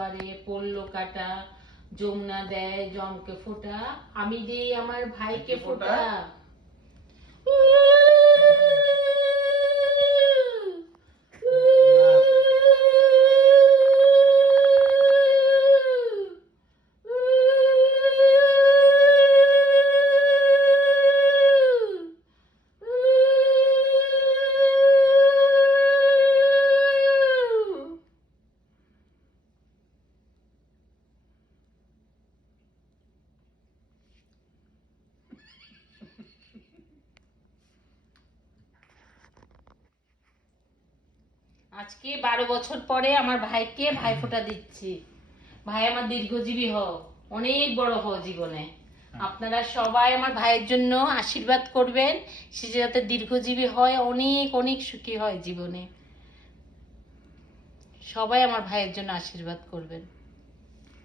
দুয়ারে পড়লো কাটা, যমুনা দেয় জমকে ফোঁটা, আমি দেই আমার ভাইকে ফোঁটা। আজকে 12 বছর পরে আমার ভাইকে ভাইফোঁটা দিচ্ছি। ভাই আমার দীর্ঘজীবী হও, অনেক বড় হও জীবনে। আপনারা সবাই আমার ভাইয়ের জন্য আশীর্বাদ করবেন, সে যাতে দীর্ঘজীবী হয়, অনেক অনেক সুখী হয় জীবনে। সবাই আমার ভাইয়ের জন্য আশীর্বাদ করবেন।